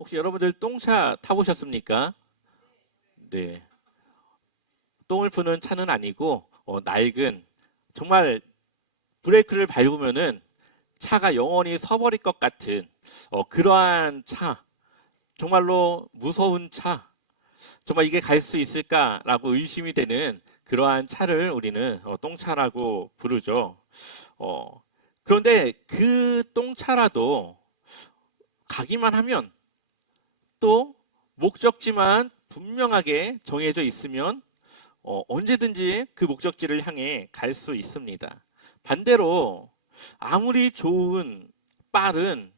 혹시 여러분들 똥차 타보셨습니까? 네. 똥을 푸는 차는 아니고 낡은 정말 브레이크를 밟으면은 차가 영원히 서버릴 것 같은 그러한 차, 정말로 무서운 차, 정말 이게 갈 수 있을까라고 의심이 되는 그러한 차를 우리는 똥차라고 부르죠. 어, 그런데 그 똥차라도 가기만 하면 또 목적지만 분명하게 정해져 있으면 언제든지 그 목적지를 향해 갈 수 있습니다. 반대로 아무리 좋은 빠른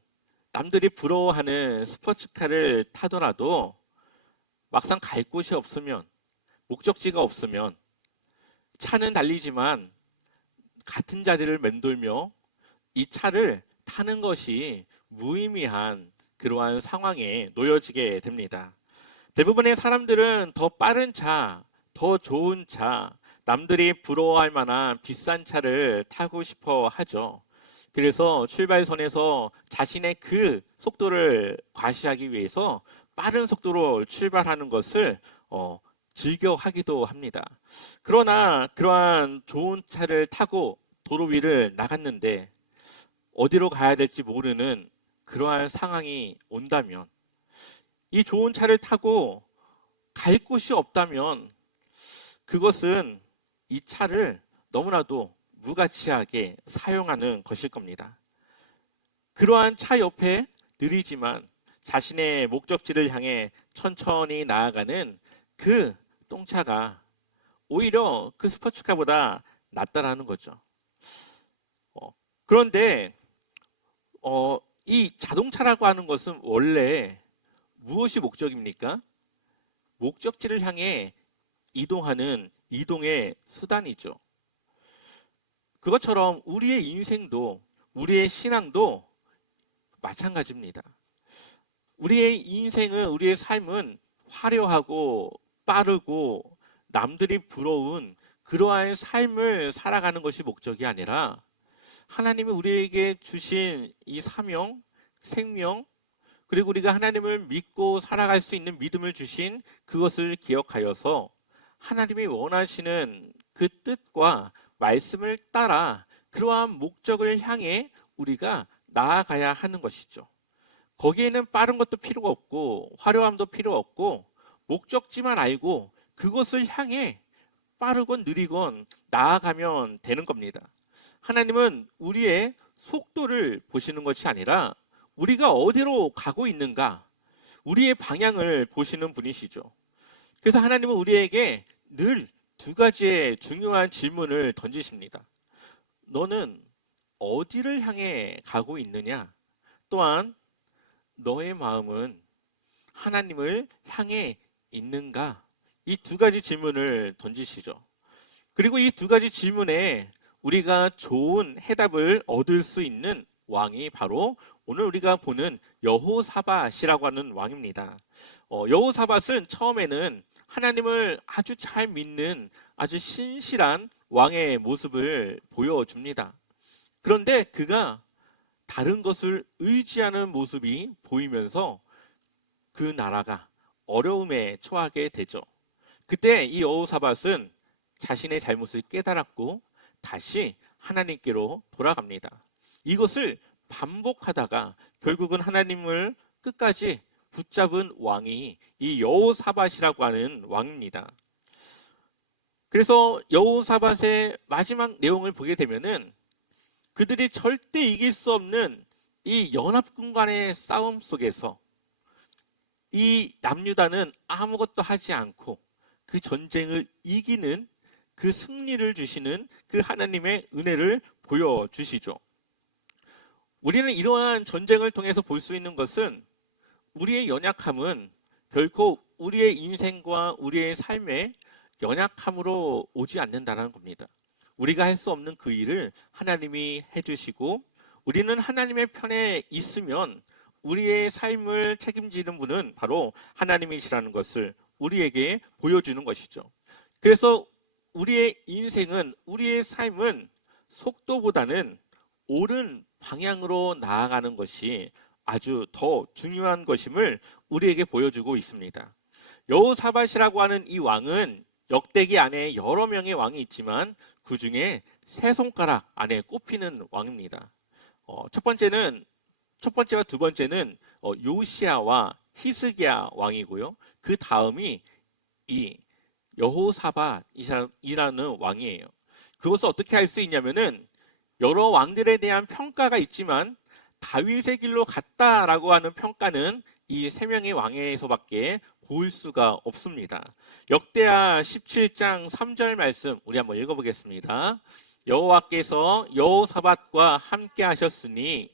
남들이 부러워하는 스포츠카를 타더라도 막상 갈 곳이 없으면 목적지가 없으면 차는 달리지만 같은 자리를 맴돌며 이 차를 타는 것이 무의미한 그러한 상황에 놓여지게 됩니다. 대부분의 사람들은 더 빠른 차, 더 좋은 차, 남들이 부러워할 만한 비싼 차를 타고 싶어 하죠. 그래서 출발선에서 자신의 그 속도를 과시하기 위해서 빠른 속도로 출발하는 것을 즐겨 하기도 합니다. 그러나 그러한 좋은 차를 타고 도로 위를 나갔는데 어디로 가야 될지 모르는 그러한 상황이 온다면, 이 좋은 차를 타고 갈 곳이 없다면 그것은 이 차를 너무나도 무가치하게 사용하는 것일 겁니다. 그러한 차 옆에 느리지만 자신의 목적지를 향해 천천히 나아가는 그 똥차가 오히려 그 스포츠카보다 낫다라는 거죠. 그런데 이 자동차라고 하는 것은 원래 무엇이 목적입니까? 목적지를 향해 이동하는 이동의 수단이죠. 그것처럼 우리의 인생도, 우리의 신앙도 마찬가지입니다. 우리의 인생은, 우리의 삶은 화려하고 빠르고 남들이 부러운 그러한 삶을 살아가는 것이 목적이 아니라 하나님이 우리에게 주신 이 사명, 생명, 그리고 우리가 하나님을 믿고 살아갈 수 있는 믿음을 주신 그것을 기억하여서 하나님이 원하시는 그 뜻과 말씀을 따라 그러한 목적을 향해 우리가 나아가야 하는 것이죠. 거기에는 빠른 것도 필요가 없고 화려함도 필요 없고 목적지만 알고 그것을 향해 빠르건 느리건 나아가면 되는 겁니다. 하나님은 우리의 속도를 보시는 것이 아니라 우리가 어디로 가고 있는가, 우리의 방향을 보시는 분이시죠. 그래서 하나님은 우리에게 늘 두 가지의 중요한 질문을 던지십니다. 너는 어디를 향해 가고 있느냐? 또한 너의 마음은 하나님을 향해 있는가? 이 두 가지 질문을 던지시죠. 그리고 이 두 가지 질문에 우리가 좋은 해답을 얻을 수 있는 왕이 바로 오늘 우리가 보는 여호사밧이라고 하는 왕입니다. 여호사밧은 처음에는 하나님을 아주 잘 믿는 아주 신실한 왕의 모습을 보여줍니다. 그런데 그가 다른 것을 의지하는 모습이 보이면서 그 나라가 어려움에 처하게 되죠. 그때 이 여호사밧은 자신의 잘못을 깨달았고 다시 하나님께로 돌아갑니다. 이것을 반복하다가 결국은 하나님을 끝까지 붙잡은 왕이 이 여호사밧이라고 하는 왕입니다. 그래서 여호사밧의 마지막 내용을 보게 되면은 그들이 절대 이길 수 없는 이 연합군 간의 싸움 속에서 이 남유다는 아무것도 하지 않고 그 전쟁을 이기는 그 승리를 주시는 그 하나님의 은혜를 보여주시죠. 우리는 이러한 전쟁을 통해서 볼 수 있는 것은 우리의 연약함은 결코 우리의 인생과 우리의 삶의 연약함으로 오지 않는다는 겁니다. 우리가 할 수 없는 그 일을 하나님이 해주시고 우리는 하나님의 편에 있으면 우리의 삶을 책임지는 분은 바로 하나님이시라는 것을 우리에게 보여주는 것이죠. 그래서 우리의 인생은, 우리의 삶은 속도보다는 옳은 방향으로 나아가는 것이 아주 더 중요한 것임을 우리에게 보여주고 있습니다. 여호사밧이라고 하는 이 왕은 역대기 안에 여러 명의 왕이 있지만 그 중에 세 손가락 안에 꼽히는 왕입니다. 첫 번째와 두 번째는 요시야와 히스기야 왕이고요. 그 다음이 이 여호사밧이라는 왕이에요. 그것을 어떻게 알 수 있냐면은 여러 왕들에 대한 평가가 있지만 다윗의 길로 갔다라고 하는 평가는 이 세 명의 왕에서밖에 볼 수가 없습니다. 역대하 17장 3절 말씀 우리 한번 읽어보겠습니다. 여호와께서 여호사밧과 함께 하셨으니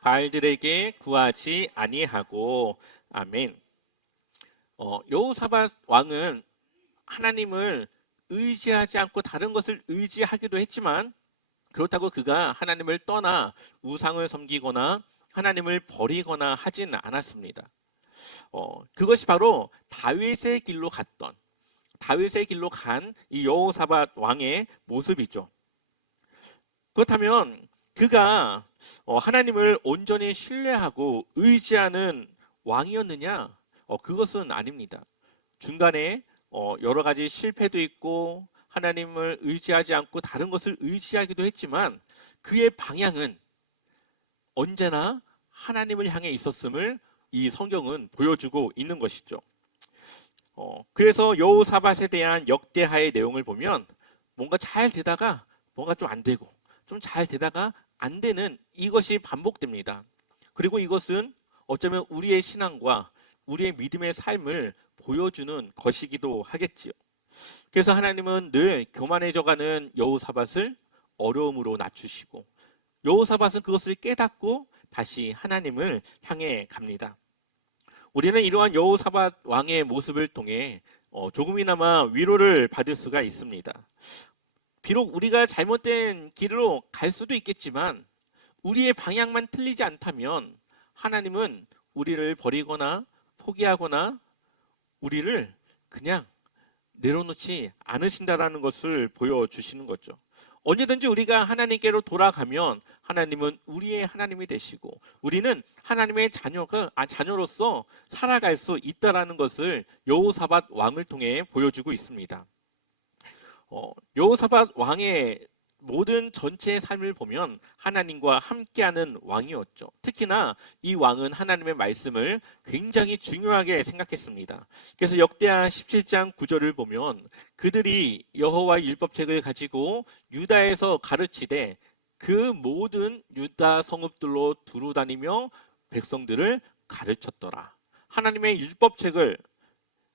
바알들에게 구하지 아니하고. 아멘. 여호사밧 왕은 하나님을 의지하지 않고 다른 것을 의지하기도 했지만 그렇다고 그가 하나님을 떠나 우상을 섬기거나 하나님을 버리거나 하진 않았습니다. 그것이 바로 다윗의 길로 간 이 여호사밧 왕의 모습이죠. 그렇다면 그가 하나님을 온전히 신뢰하고 의지하는 왕이었느냐? 그것은 아닙니다. 중간에 여러 가지 실패도 있고 하나님을 의지하지 않고 다른 것을 의지하기도 했지만 그의 방향은 언제나 하나님을 향해 있었음을 이 성경은 보여주고 있는 것이죠. 그래서 여호사밧에 대한 역대하의 내용을 보면 뭔가 잘 되다가 뭔가 좀 안 되고 좀 잘 되다가 안 되는 이것이 반복됩니다. 그리고 이것은 어쩌면 우리의 신앙과 우리의 믿음의 삶을 보여주는 것이기도 하겠지요. 그래서 하나님은 늘 교만해져가는 여호사밧을 어려움으로 낮추시고 여호사밧은 그것을 깨닫고 다시 하나님을 향해 갑니다. 우리는 이러한 여호사밧 왕의 모습을 통해 조금이나마 위로를 받을 수가 있습니다. 비록 우리가 잘못된 길로 갈 수도 있겠지만 우리의 방향만 틀리지 않다면 하나님은 우리를 버리거나 포기하거나 우리를 그냥 내려놓지 않으신다라는 것을 보여주시는 거죠. 언제든지 우리가 하나님께로 돌아가면 하나님은 우리의 하나님이 되시고 우리는 하나님의 자녀로서 살아갈 수 있다라는 것을 여호사밧 왕을 통해 보여주고 있습니다. 여호사밧 왕의 모든 전체의 삶을 보면 하나님과 함께하는 왕이었죠. 특히나 이 왕은 하나님의 말씀을 굉장히 중요하게 생각했습니다. 그래서 역대하 17장 9절을 보면 그들이 여호와의 율법책을 가지고 유다에서 가르치되 그 모든 유다 성읍들로 두루 다니며 백성들을 가르쳤더라. 하나님의 율법책을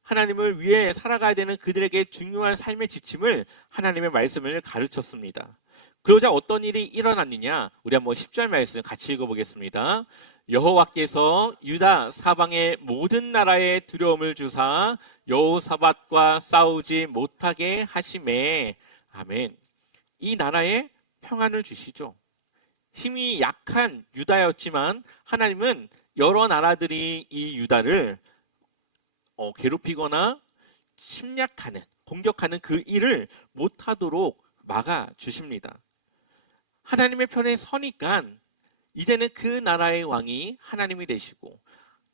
하나님을 위해 살아가야 되는 그들에게 중요한 삶의 지침을 하나님의 말씀을 가르쳤습니다. 그러자 어떤 일이 일어났느냐? 우리 한번 10절 말씀 같이 읽어보겠습니다. 여호와께서 유다 사방의 모든 나라에 두려움을 주사 여호사밧과 싸우지 못하게 하시매. 아멘. 이 나라에 평안을 주시죠. 힘이 약한 유다였지만 하나님은 여러 나라들이 이 유다를 괴롭히거나 침략하는, 공격하는 그 일을 못하도록 막아주십니다. 하나님의 편에 서니까 이제는 그 나라의 왕이 하나님이 되시고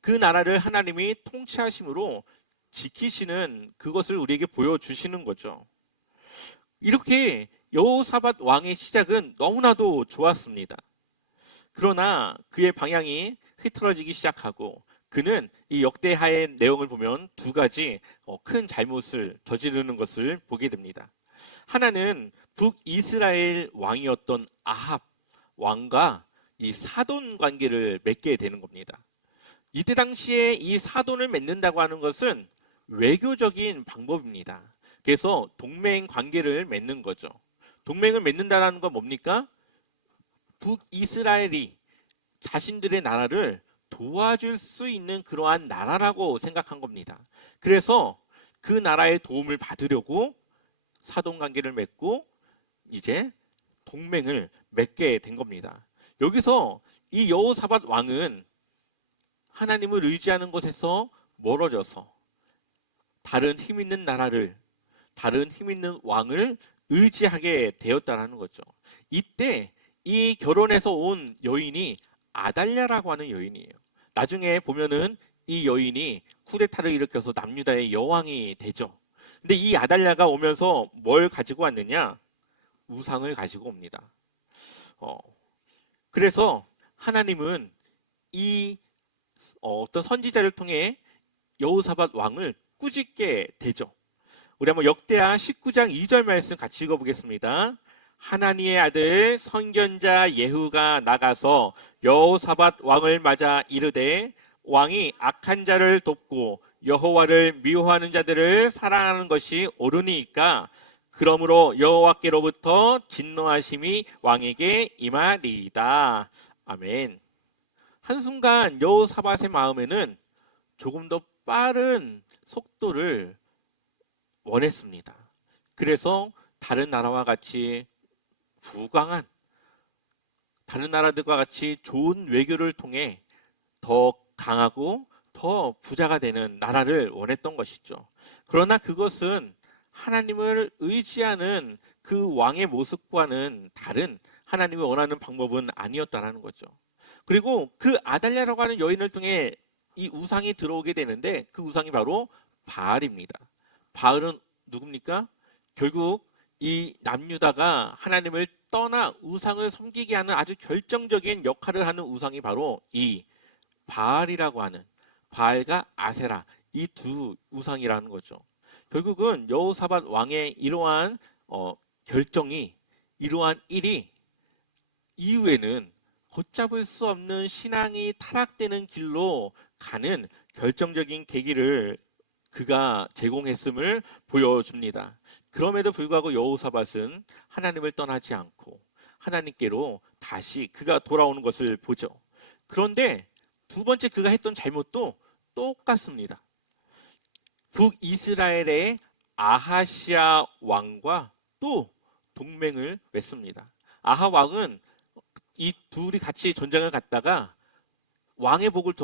그 나라를 하나님이 통치하심으로 지키시는 그것을 우리에게 보여주시는 거죠. 이렇게 여호사밧 왕의 시작은 너무나도 좋았습니다. 그러나 그의 방향이 흐트러지기 시작하고 그는 이 역대하의 내용을 보면 두 가지 큰 잘못을 저지르는 것을 보게 됩니다. 하나는 북이스라엘 왕이었던 아합 왕과 이 사돈 관계를 맺게 되는 겁니다. 이때 당시에 이 사돈을 맺는다고 하는 것은 외교적인 방법입니다. 그래서 동맹 관계를 맺는 거죠. 동맹을 맺는다는 건 뭡니까? 북이스라엘이 자신들의 나라를 도와줄 수 있는 그러한 나라라고 생각한 겁니다. 그래서 그 나라의 도움을 받으려고 사돈 관계를 맺고 이제 동맹을 맺게 된 겁니다. 여기서 이 여호사밧 왕은 하나님을 의지하는 곳에서 멀어져서 다른 힘 있는 나라를, 다른 힘 있는 왕을 의지하게 되었다라는 거죠. 이때 이 결혼해서 온 여인이 아달랴라고 하는 여인이에요. 나중에 보면은 이 여인이 쿠데타를 일으켜서 남유다의 여왕이 되죠. 근데 이 아달랴가 오면서 뭘 가지고 왔느냐? 우상을 가지고 옵니다. 그래서 하나님은 이 어떤 선지자를 통해 여호사밧 왕을 꾸짖게 되죠. 우리 한번 역대하 19장 2절 말씀 같이 읽어보겠습니다. 하나니의 아들 선견자 예후가 나가서 여호사밧 왕을 맞아 이르되 왕이 악한 자를 돕고 여호와를 미워하는 자들을 사랑하는 것이 옳으니까 그러므로 여호와께로부터 진노하심이 왕에게 임하리이다. 아멘. 한순간 여호사밧의 마음에는 조금 더 빠른 속도를 원했습니다. 그래서 다른 나라와 같이 부강한, 다른 나라들과 같이 좋은 외교를 통해 더 강하고 더 부자가 되는 나라를 원했던 것이죠. 그러나 그것은 하나님을 의지하는 그 왕의 모습과는 다른 하나님이 원하는 방법은 아니었다는 거죠. 그리고 그 아달랴라고 하는 여인을 통해 이 우상이 들어오게 되는데 그 우상이 바로 바알입니다. 바알은 누굽니까? 결국 이 남유다가 하나님을 떠나 우상을 섬기게 하는 아주 결정적인 역할을 하는 우상이 바로 이 바알이라고 하는, 바알과 아세라, 이 두 우상이라는 거죠. 결국은 여호사밧 왕의 이러한 결정이, 이러한 일이 이후에는 걷잡을 수 없는 신앙이 타락되는 길로 가는 결정적인 계기를 그가 제공했음을 보여줍니다. 그럼에도 불구하고 여호사밧은 하나님을 떠나지 않고 하나님께로 다시 그가 돌아오는 것을 보죠. 그런데 두 번째 그가 했던 잘못도 똑같습니다. 북이스라엘의 아하시아 왕과 또 동맹을 맺습니다. 아하 왕은 이 둘이 같이 전쟁을 갔다가 왕의 복을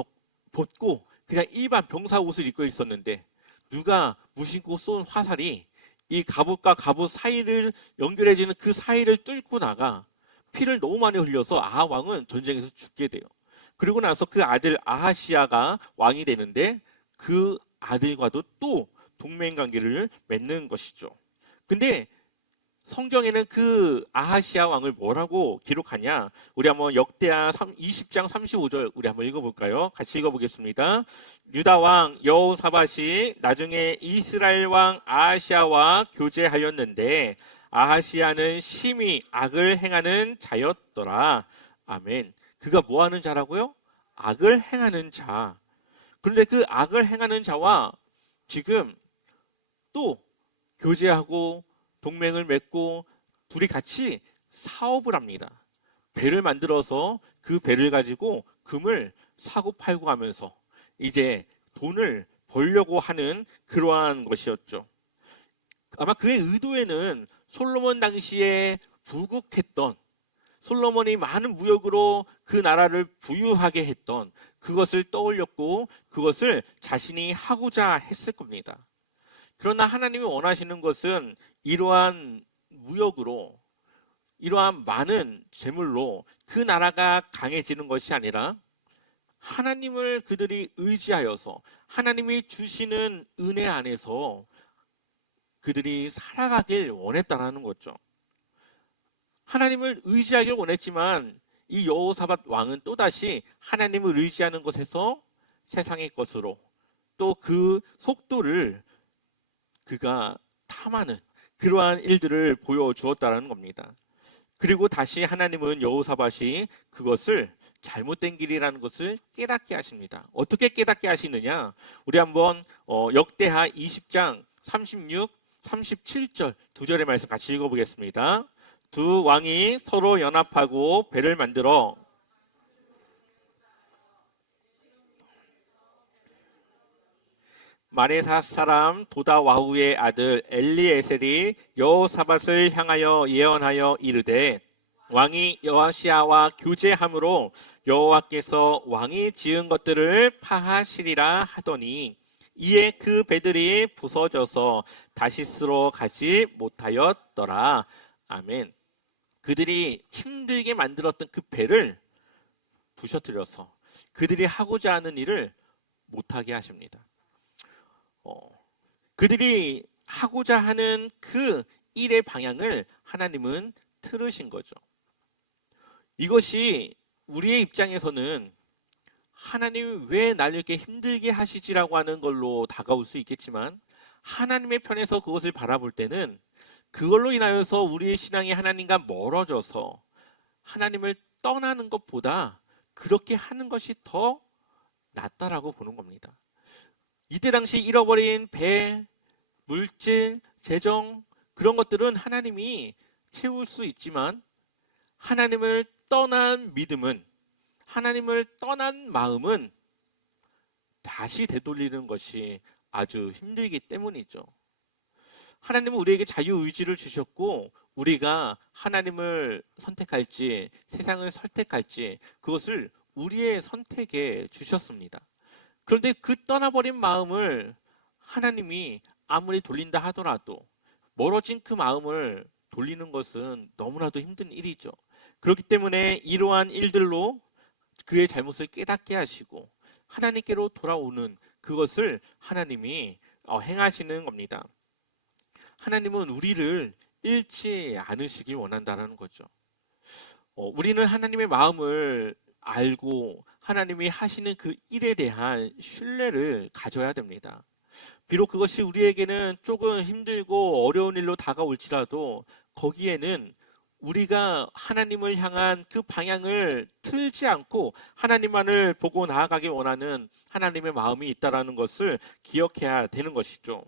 벗고 그냥 일반 병사 옷을 입고 있었는데 누가 무심코 쏜 화살이 이 갑옷과 갑옷 사이를 연결해주는 그 사이를 뚫고 나가 피를 너무 많이 흘려서 아하 왕은 전쟁에서 죽게 돼요. 그리고 나서 그 아들 아하시아가 왕이 되는데 그 아들과도 또 동맹 관계를 맺는 것이죠. 근데 성경에는 그 아하시아 왕을 뭐라고 기록하냐? 우리 한번 역대하 20장 35절 우리 한번 읽어볼까요? 같이 읽어보겠습니다. 유다 왕 여호사밧이 나중에 이스라엘 왕 아하시아와 교제하였는데 아하시아는 심히 악을 행하는 자였더라. 아멘. 그가 뭐 하는 자라고요? 악을 행하는 자. 그런데 그 악을 행하는 자와 지금 또 교제하고 동맹을 맺고 둘이 같이 사업을 합니다. 배를 만들어서 그 배를 가지고 금을 사고 팔고 하면서 이제 돈을 벌려고 하는 그러한 것이었죠. 아마 그의 의도에는 솔로몬 당시에 부국했던, 솔로몬이 많은 무역으로 그 나라를 부유하게 했던 그것을 떠올렸고 그것을 자신이 하고자 했을 겁니다. 그러나 하나님이 원하시는 것은 이러한 무역으로, 이러한 많은 재물로 그 나라가 강해지는 것이 아니라 하나님을 그들이 의지하여서 하나님이 주시는 은혜 안에서 그들이 살아가길 원했다는 거죠. 하나님을 의지하길 원했지만 이 여호사밧 왕은 또다시 하나님을 의지하는 것에서 세상의 것으로 또 그 속도를 그가 탐하는 그러한 일들을 보여주었다는 겁니다. 그리고 다시 하나님은 여호사밧이 그것을 잘못된 길이라는 것을 깨닫게 하십니다. 어떻게 깨닫게 하시느냐? 우리 한번 역대하 20장 36, 37절 두 절의 말씀 같이 읽어보겠습니다. 두 왕이 서로 연합하고 배를 만들어 마레사 사람 도다와후의 아들 엘리에셀이 여호사밧을 향하여 예언하여 이르되 왕이 여호시아와 교제함으로 여호와께서 왕이 지은 것들을 파하시리라 하더니 이에 그 배들이 부서져서 다시스로 가지 못하였더라. 아멘. 그들이 힘들게 만들었던 그 배를 부셔뜨려서 그들이 하고자 하는 일을 못하게 하십니다. 그들이 하고자 하는 그 일의 방향을 하나님은 틀으신 거죠. 이것이 우리의 입장에서는 하나님이 왜 나를 이렇게 힘들게 하시지라고 하는 걸로 다가올 수 있겠지만, 하나님의 편에서 그것을 바라볼 때는 그걸로 인하여서 우리의 신앙이 하나님과 멀어져서 하나님을 떠나는 것보다 그렇게 하는 것이 더 낫다라고 보는 겁니다. 이때 당시 잃어버린 배, 물질, 재정, 그런 것들은 하나님이 채울 수 있지만, 하나님을 떠난 믿음은, 하나님을 떠난 마음은 다시 되돌리는 것이 아주 힘들기 때문이죠. 하나님은 우리에게 자유의지를 주셨고, 우리가 하나님을 선택할지 세상을 선택할지 그것을 우리의 선택에 주셨습니다. 그런데 그 떠나버린 마음을 하나님이 아무리 돌린다 하더라도 멀어진 그 마음을 돌리는 것은 너무나도 힘든 일이죠. 그렇기 때문에 이러한 일들로 그의 잘못을 깨닫게 하시고 하나님께로 돌아오는 그것을 하나님이 행하시는 겁니다. 하나님은 우리를 잃지 않으시길 원한다는 거죠. 우리는 하나님의 마음을 알고 하나님이 하시는 그 일에 대한 신뢰를 가져야 됩니다. 비록 그것이 우리에게는 조금 힘들고 어려운 일로 다가올지라도 거기에는 우리가 하나님을 향한 그 방향을 틀지 않고 하나님만을 보고 나아가기 원하는 하나님의 마음이 있다는 것을 기억해야 되는 것이죠.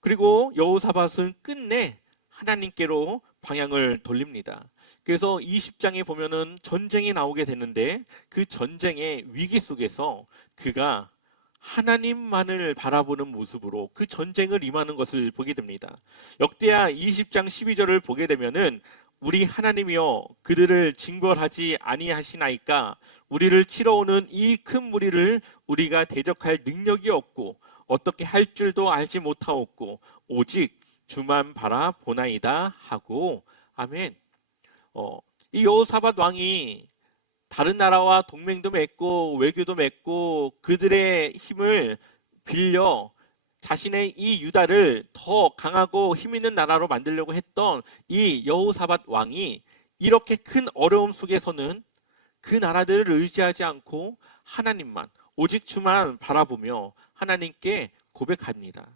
그리고 여호사밧은 끝내 하나님께로 방향을 돌립니다. 그래서 20장에 보면은 전쟁이 나오게 되는데, 그 전쟁의 위기 속에서 그가 하나님만을 바라보는 모습으로 그 전쟁을 임하는 것을 보게 됩니다. 역대하 20장 12절을 보게 되면은, 우리 하나님이여 그들을 징벌하지 아니하시나이까, 우리를 치러 오는 이 큰 무리를 우리가 대적할 능력이 없고 어떻게 할 줄도 알지 못하옵고 오직 주만 바라보나이다 하고. 아멘. 이 여호사밧 왕이 다른 나라와 동맹도 맺고 외교도 맺고 그들의 힘을 빌려 자신의 이 유다를 더 강하고 힘 있는 나라로 만들려고 했던 이 여호사밧 왕이 이렇게 큰 어려움 속에서는 그 나라들을 의지하지 않고 하나님만, 오직 주만 바라보며 하나님께 고백합니다.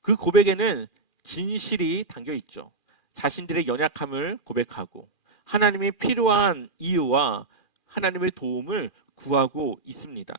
그 고백에는 진실이 담겨 있죠. 자신들의 연약함을 고백하고 하나님이 필요한 이유와 하나님의 도움을 구하고 있습니다.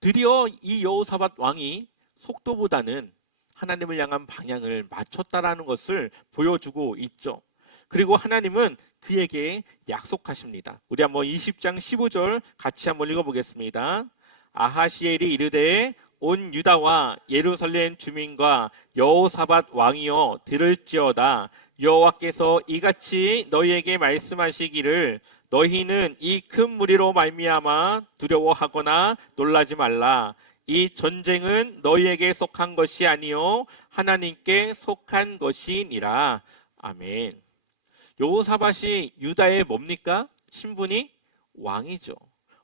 드디어 이 여호사밧 왕이 속도보다는 하나님을 향한 방향을 맞췄다라는 것을 보여주고 있죠. 그리고 하나님은 그에게 약속하십니다. 우리 한번 20장 15절 같이 한번 읽어보겠습니다. 아하시엘이 이르되 온 유다와 예루살렘 주민과 여호사밧 왕이여 들을지어다. 여호와께서 이같이 너희에게 말씀하시기를 너희는 이 큰 무리로 말미암아 두려워하거나 놀라지 말라. 이 전쟁은 너희에게 속한 것이 아니요 하나님께 속한 것이니라. 아멘. 여호사밧이 유다의 뭡니까? 신분이 왕이죠.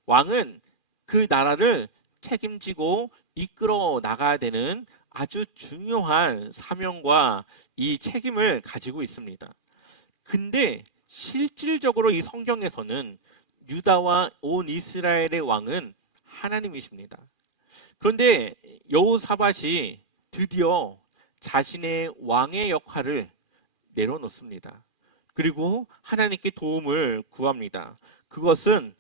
왕은 그 나라를 책임지고 이끌어 나가야 되는 아주 중요한 사명과 이 책임을 가지고 있습니다. 근데 실질적으로 이 성경에서는 유다와 온 이스라엘의 왕은 하나님이십니다. 그런데 여호사밧이 드디어 자신의 왕의 역할을 내려놓습니다. 그리고 하나님께 도움을 구합니다. 그것은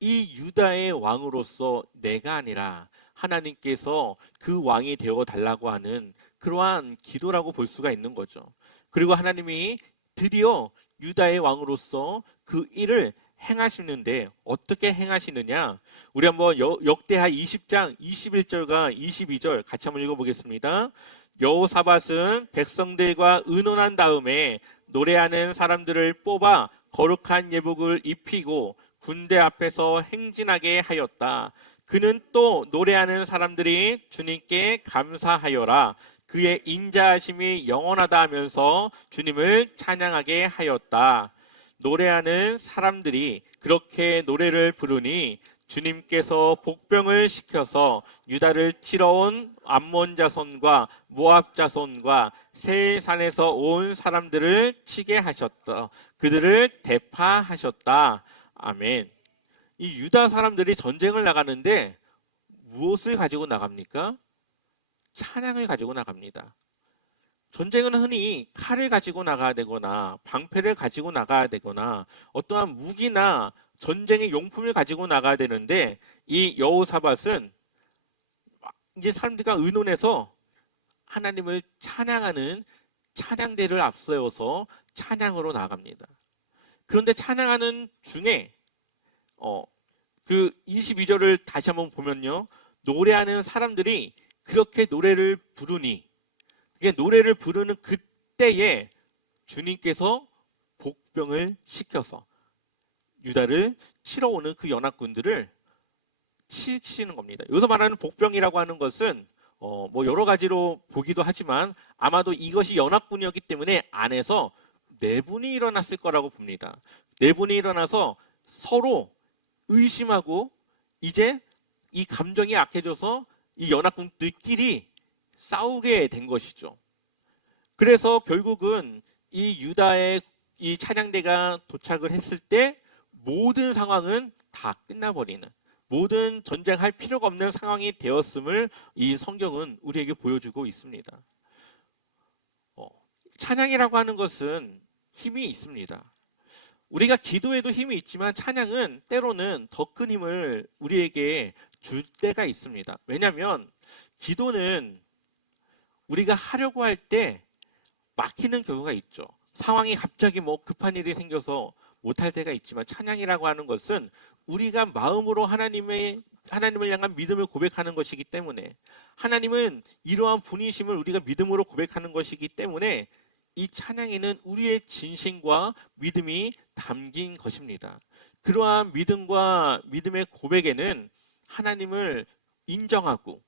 이 유다의 왕으로서 내가 아니라 하나님께서 그 왕이 되어 달라고 하는 그러한 기도라고 볼 수가 있는 거죠. 그리고 하나님이 드디어 유다의 왕으로서 그 일을 행하시는데 어떻게 행하시느냐? 우리 한번 역대하 20장 21절과 22절 같이 한번 읽어보겠습니다. 여호사밧은 백성들과 의논한 다음에 노래하는 사람들을 뽑아 거룩한 예복을 입히고 군대 앞에서 행진하게 하였다. 그는 또 노래하는 사람들이 주님께 감사하여라. 그의 인자하심이 영원하다 하면서 주님을 찬양하게 하였다. 노래하는 사람들이 그렇게 노래를 부르니 주님께서 복병을 시켜서 유다를 치러 온 암몬 자손과 모압 자손과 세일산에서 온 사람들을 치게 하셨다. 그들을 대파하셨다. 아멘. 이 유다 사람들이 전쟁을 나가는데 무엇을 가지고 나갑니까? 찬양을 가지고 나갑니다. 전쟁은 흔히 칼을 가지고 나가야 되거나 방패를 가지고 나가야 되거나 어떠한 무기나 전쟁의 용품을 가지고 나가야 되는데, 이 여호사밧은 이제 사람들과 의논해서 하나님을 찬양하는 찬양대를 앞세워서 찬양으로 나갑니다. 그런데 찬양하는 중에 그 22절을 다시 한번 보면요, 노래하는 사람들이 그렇게 노래를 부르니, 노래를 부르는 그때에 주님께서 복병을 시켜서 유다를 치러 오는 그 연합군들을 치시는 겁니다. 여기서 말하는 복병이라고 하는 것은 뭐 여러 가지로 보기도 하지만 아마도 이것이 연합군이었기 때문에 안에서 내분이 일어났을 거라고 봅니다. 내분이 일어나서 서로 의심하고 이제 이 감정이 악해져서 이 연합군들끼리 싸우게 된 것이죠. 그래서 결국은 이 유다의 이 찬양대가 도착을 했을 때 모든 상황은 다 끝나버리는, 모든 전쟁할 필요가 없는 상황이 되었음을 이 성경은 우리에게 보여주고 있습니다. 찬양이라고 하는 것은 힘이 있습니다. 우리가 기도에도 힘이 있지만 찬양은 때로는 더 큰 힘을 우리에게 줄 때가 있습니다. 왜냐하면 기도는 우리가 하려고 할 때 막히는 경우가 있죠. 상황이 갑자기 뭐 급한 일이 생겨서 못할 때가 있지만, 찬양이라고 하는 것은 우리가 마음으로 하나님을 향한 믿음을 고백하는 것이기 때문에, 하나님은 이러한 분이심을 우리가 믿음으로 고백하는 것이기 때문에 이 찬양에는 우리의 진심과 믿음이 담긴 것입니다. 그러한 믿음과 믿음의 고백에는 하나님을 인정하고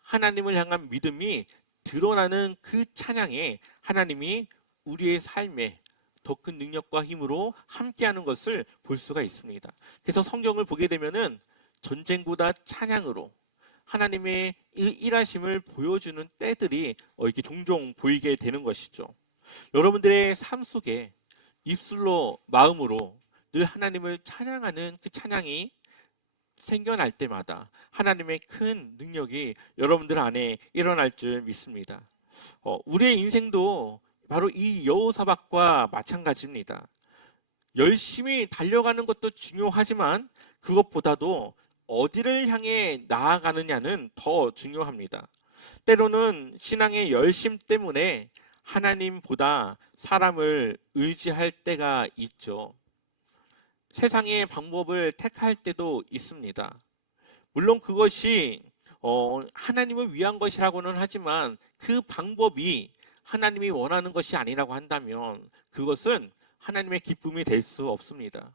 하나님을 향한 믿음이 드러나는 그 찬양에 하나님이 우리의 삶에 더 큰 능력과 힘으로 함께하는 것을 볼 수가 있습니다. 그래서 성경을 보게 되면은 전쟁보다 찬양으로 하나님의 일하심을 보여주는 때들이 이렇게 종종 보이게 되는 것이죠. 여러분들의 삶 속에 입술로 마음으로 늘 하나님을 찬양하는 그 찬양이 생겨날 때마다 하나님의 큰 능력이 여러분들 안에 일어날 줄 믿습니다. 우리의 인생도 바로 이 여호사밧과 마찬가지입니다. 열심히 달려가는 것도 중요하지만 그것보다도 어디를 향해 나아가느냐는 더 중요합니다. 때로는 신앙의 열심 때문에 하나님보다 사람을 의지할 때가 있죠. 세상의 방법을 택할 때도 있습니다. 물론 그것이 하나님을 위한 것이라고는 하지만 그 방법이 하나님이 원하는 것이 아니라고 한다면 그것은 하나님의 기쁨이 될 수 없습니다.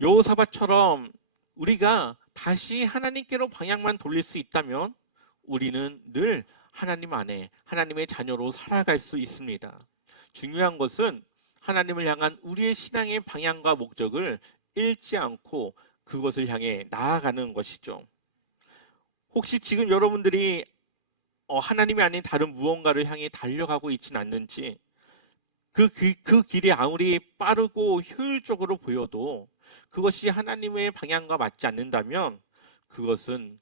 여호사밧처럼 우리가 다시 하나님께로 방향만 돌릴 수 있다면 우리는 늘 하나님 안에 하나님의 자녀로 살아갈 수 있습니다. 중요한 것은 하나님을 향한 우리의 신앙의 방향과 목적을 잃지 않고 그것을 향해 나아가는 것이죠. 혹시 지금 여러분들이 하나님이 아닌 다른 무언가를 향해 달려가고 있지는 않는지, 그 길이 아무리 빠르고 효율적으로 보여도 그것이 하나님의 방향과 맞지 않는다면 그것은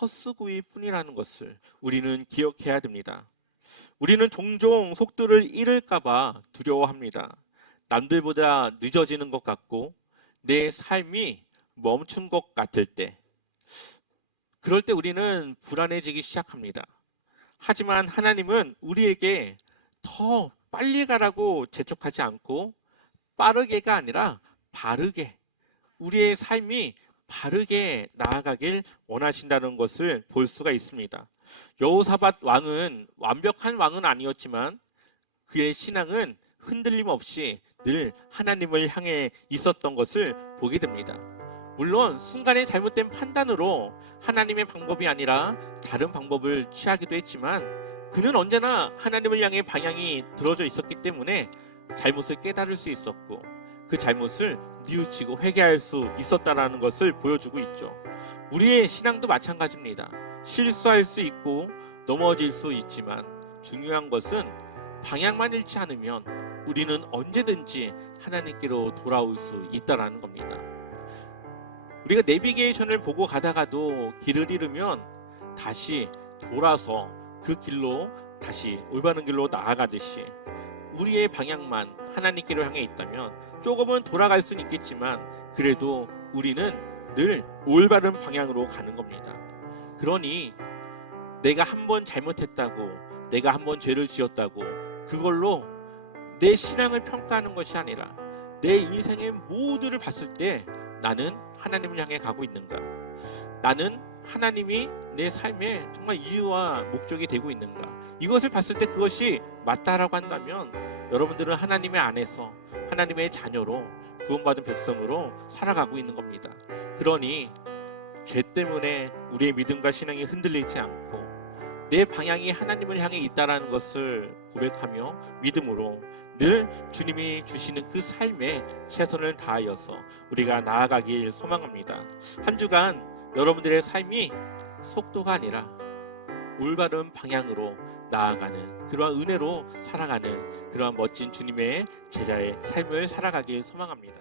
헛수고일 뿐이라는 것을 우리는 기억해야 됩니다. 우리는 종종 속도를 잃을까 봐 두려워합니다. 남들보다 늦어지는 것 같고 내 삶이 멈춘 것 같을 때, 그럴 때 우리는 불안해지기 시작합니다. 하지만 하나님은 우리에게 더 빨리 가라고 재촉하지 않고 빠르게가 아니라 바르게, 우리의 삶이 바르게 나아가길 원하신다는 것을 볼 수가 있습니다. 여호사밧 왕은 완벽한 왕은 아니었지만 그의 신앙은 흔들림 없이 늘 하나님을 향해 있었던 것을 보게 됩니다. 물론 순간의 잘못된 판단으로 하나님의 방법이 아니라 다른 방법을 취하기도 했지만 그는 언제나 하나님을 향해 방향이 들어져 있었기 때문에 잘못을 깨달을 수 있었고 그 잘못을 뉘우치고 회개할 수 있었다라는 것을 보여주고 있죠. 우리의 신앙도 마찬가지입니다. 실수할 수 있고 넘어질 수 있지만 중요한 것은 방향만 잃지 않으면 우리는 언제든지 하나님께로 돌아올 수 있다라는 겁니다. 우리가 내비게이션을 보고 가다가도 길을 잃으면 다시 돌아서 그 길로 다시 올바른 길로 나아가듯이 우리의 방향만 하나님께로 향해 있다면 조금은 돌아갈 수는 있겠지만 그래도 우리는 늘 올바른 방향으로 가는 겁니다. 그러니 내가 한번 잘못했다고, 내가 한번 죄를 지었다고 그걸로 내 신앙을 평가하는 것이 아니라 내 인생의 모두를 봤을 때 나는 하나님을 향해 가고 있는가? 나는 하나님이 내 삶의 정말 이유와 목적이 되고 있는가? 이것을 봤을 때 그것이 맞다라고 한다면 여러분들은 하나님의 안에서 하나님의 자녀로 구원받은 백성으로 살아가고 있는 겁니다. 그러니 죄 때문에 우리의 믿음과 신앙이 흔들리지 않고 내 방향이 하나님을 향해 있다라는 것을 고백하며 믿음으로 늘 주님이 주시는 그 삶에 최선을 다하여서 우리가 나아가길 소망합니다. 한 주간 여러분들의 삶이 속도가 아니라 올바른 방향으로 나아가는 그러한 은혜로 살아가는 그러한 멋진 주님의 제자의 삶을 살아가길 소망합니다.